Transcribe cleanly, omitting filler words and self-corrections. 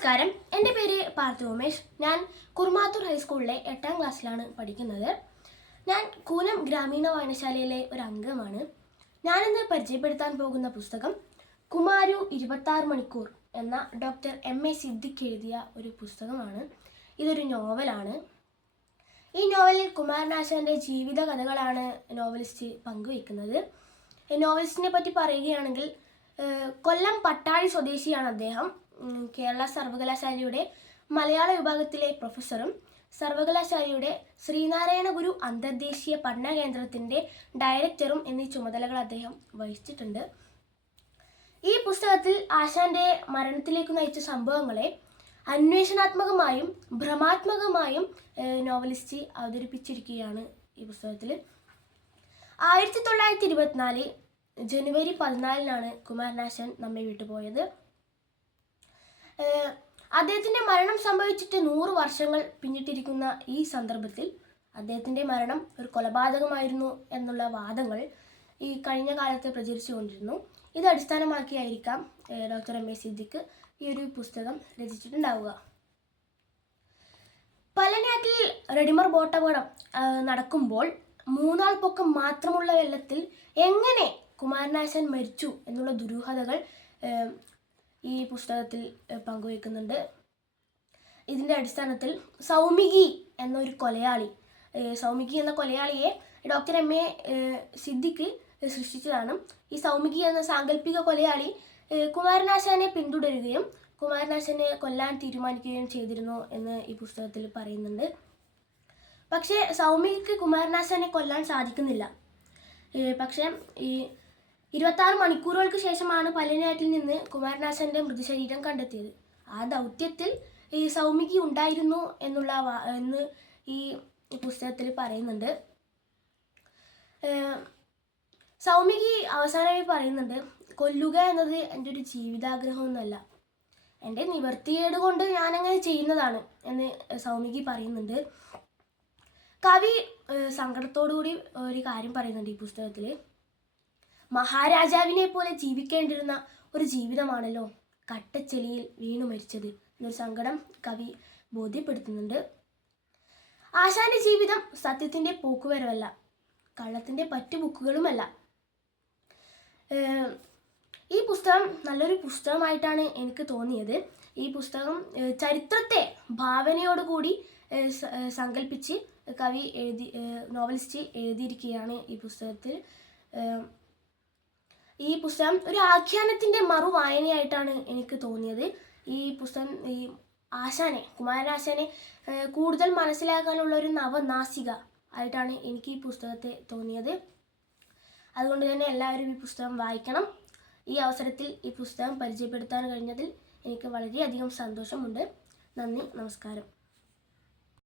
നമസ്കാരം, എൻ്റെ പേര് പാർത്ഥ ഉമേഷ്. ഞാൻ കുറുമാത്തൂർ ഹൈസ്കൂളിലെ 8ാം ക്ലാസ്സിലാണ് പഠിക്കുന്നത്. ഞാൻ കൂനം ഗ്രാമീണ വായനശാലയിലെ ഒരു അംഗമാണ്. ഞാനിന്ന് പരിചയപ്പെടുത്താൻ പോകുന്ന പുസ്തകം കുമാരു 26 മണിക്കൂർ എന്ന ഡോക്ടർ എം.എ. സിദ്ദിഖ് എഴുതിയ ഒരു പുസ്തകമാണ്. ഇതൊരു നോവലാണ്. ഈ നോവലിൽ കുമാരനാശാൻ്റെ ജീവിത കഥകളാണ് നോവലിസ്റ്റ് പങ്കുവയ്ക്കുന്നത്. നോവലിസ്റ്റിനെ പറ്റി പറയുകയാണെങ്കിൽ കൊല്ലം പട്ടാഴി സ്വദേശിയാണ് അദ്ദേഹം. കേരള സർവകലാശാലയുടെ മലയാള വിഭാഗത്തിലെ പ്രൊഫസറും സർവകലാശാലയുടെ ശ്രീനാരായണ ഗുരു അന്തർദേശീയ പഠന കേന്ദ്രത്തിൻ്റെ ഡയറക്ടറും എന്നീ ചുമതലകൾ അദ്ദേഹം വഹിച്ചിട്ടുണ്ട്. ഈ പുസ്തകത്തിൽ ആശാൻ്റെ മരണത്തിലേക്ക് നയിച്ച സംഭവങ്ങളെ അന്വേഷണാത്മകമായും ഭ്രമാത്മകമായും നോവലിസ്റ്റ് അവതരിപ്പിച്ചിരിക്കുകയാണ് ഈ പുസ്തകത്തിൽ. 1924 ജനുവരി 14 കുമാരനാശാൻ നമ്മെ വിട്ടുപോയത്. അദ്ദേഹത്തിൻ്റെ മരണം സംഭവിച്ചിട്ട് 100 വർഷങ്ങൾ പിന്നിട്ടിരിക്കുന്ന ഈ സന്ദർഭത്തിൽ അദ്ദേഹത്തിൻ്റെ മരണം ഒരു കൊലപാതകമായിരുന്നു എന്നുള്ള വാദങ്ങൾ ഈ കഴിഞ്ഞ കാലത്ത് പ്രചരിച്ചുകൊണ്ടിരുന്നു. ഇത് അടിസ്ഥാനമാക്കിയായിരിക്കാം ഡോക്ടർ എം.എ. സിദ്ദിഖ് ഈ ഒരു പുസ്തകം രചിച്ചിട്ടുണ്ടാവുക. പലനാട്ടിൽ റെഡിമർ ബോട്ടപകടം നടക്കുമ്പോൾ 3 ആൾ പൊക്കം മാത്രമുള്ള വെള്ളത്തിൽ എങ്ങനെ കുമാരനാശാൻ മരിച്ചു എന്നുള്ള ദുരൂഹതകൾ ഈ പുസ്തകത്തിൽ പങ്കുവയ്ക്കുന്നുണ്ട്. ഇതിൻ്റെ അടിസ്ഥാനത്തിൽ സൗമികി എന്നൊരു കൊലയാളി, സൗമികി എന്ന കൊലയാളിയെ ഡോക്ടർ എം.എ. സിദ്ദിഖ് സൃഷ്ടിച്ചതാണ്. ഈ സൗമികി എന്ന സാങ്കല്പിക കൊലയാളി കുമാരനാശാനെ പിന്തുടരുകയും കുമാരനാശാനെ കൊല്ലാൻ തീരുമാനിക്കുകയും ചെയ്തിരുന്നു എന്ന് ഈ പുസ്തകത്തിൽ പറയുന്നുണ്ട്. പക്ഷേ സൗമികയ്ക്ക് കുമാരനാശാനെ കൊല്ലാൻ സാധിക്കുന്നില്ല. പക്ഷേ ഈ 26 മണിക്കൂറുകൾക്ക് ശേഷമാണ് പലനാട്ടിൽ നിന്ന് കുമാരനാശാൻ്റെ മൃതശരീരം കണ്ടെത്തിയത്. ആ ദൗത്യത്തിൽ ഈ സൗമികി ഉണ്ടായിരുന്നു എന്ന് ഈ പുസ്തകത്തിൽ പറയുന്നുണ്ട്. സൗമികി അവസാനമായി പറയുന്നുണ്ട്, കൊല്ലുക എന്നത് എൻ്റെ ഒരു ജീവിതാഗ്രഹമൊന്നുമല്ല, എൻ്റെ നിവർത്തികേട് കൊണ്ട് ഞാനങ്ങനെ ചെയ്യുന്നതാണ് എന്ന് സൗമികി പറയുന്നുണ്ട്. കവി സങ്കടത്തോടുകൂടി ഒരു കാര്യം പറയുന്നുണ്ട് ഈ പുസ്തകത്തിൽ. മഹാരാജാവിനെ പോലെ ജീവിക്കേണ്ടിരുന്ന ഒരു ജീവിതമാണല്ലോ കട്ടച്ചെളിയിൽ വീണു മരിച്ചത് എന്നൊരു സങ്കടം കവി ബോധ്യപ്പെടുത്തുന്നുണ്ട്. ആശാന്റെ ജീവിതം സത്യത്തിൻ്റെ പോക്കുവരവല്ല, കള്ളത്തിൻ്റെ പറ്റുബുക്കുകളുമല്ല. ഈ പുസ്തകം നല്ലൊരു പുസ്തകമായിട്ടാണ് എനിക്ക് തോന്നിയത്. ഈ പുസ്തകം ചരിത്രത്തെ ഭാവനയോടുകൂടി സങ്കല്പിച്ച് നോവലിസ്റ്റ് എഴുതിയിരിക്കുകയാണ് ഈ പുസ്തകത്തിൽ. ഈ പുസ്തകം ഒരു ആഖ്യാനത്തിൻ്റെ മറുവായനയായിട്ടാണ് എനിക്ക് തോന്നിയത്. ഈ പുസ്തകം ഈ കുമാരനാശാനെ കൂടുതൽ മനസ്സിലാക്കാനുള്ള ഒരു നവനാസിക ആയിട്ടാണ് എനിക്ക് ഈ പുസ്തകത്തെ തോന്നിയത്. അതുകൊണ്ട് തന്നെ എല്ലാവരും ഈ പുസ്തകം വായിക്കണം. ഈ അവസരത്തിൽ ഈ പുസ്തകം പരിചയപ്പെടുത്താൻ കഴിഞ്ഞതിൽ എനിക്ക് വളരെയധികം സന്തോഷമുണ്ട്. നന്ദി, നമസ്കാരം.